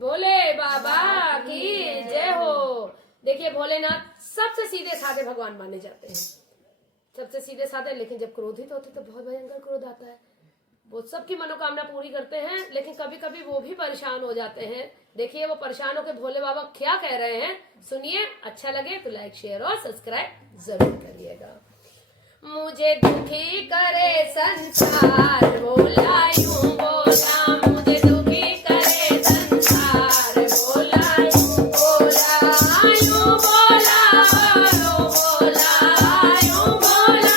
भोले बाबा की जय हो। देखिए भोलेनाथ सबसे सीधे साधे भगवान माने जाते हैं, सबसे सीधे साधे, लेकिन जब क्रोधित होते तो बहुत भयंकर क्रोध आता है। वो सबकी मनोकामना पूरी करते हैं, लेकिन कभी कभी वो भी परेशान हो जाते हैं। देखिए वो परेशान होकर भोले बाबा क्या कह रहे हैं, सुनिए। अच्छा लगे तो लाइक शेयर और सब्सक्राइब जरूर करिएगा। मुझे दुखी करे संसार, बोला यूं बोला, मुझे दुखी करे संसार, बोला यूं बोला, यूं बोला, यूं बोला, यूं बोला,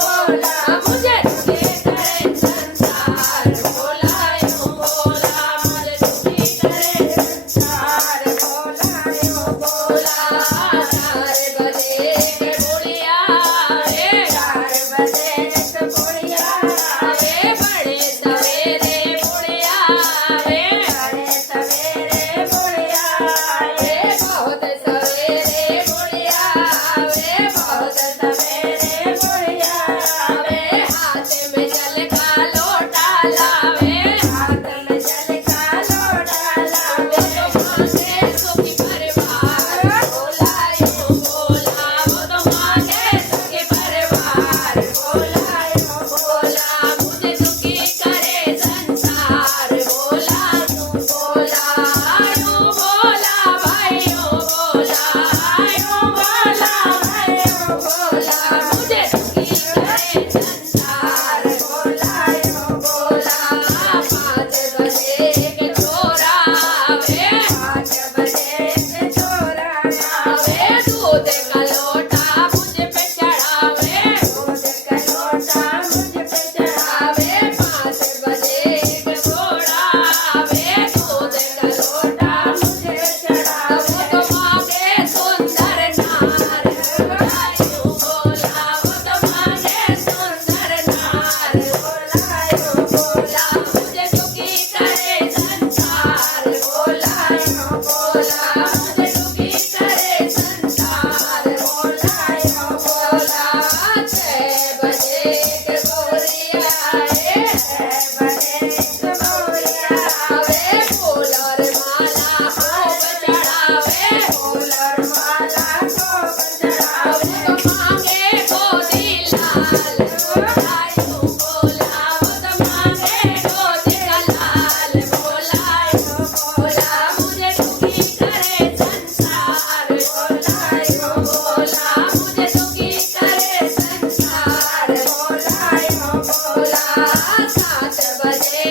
बोला, मुझे दुखी करे संसार, बोला यूं बोला, मुझे दुखी करे संसार, बोला यूं बोला। तारे बजे के बुढ़िया,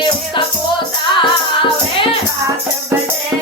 उसका पोता वे 8 बजे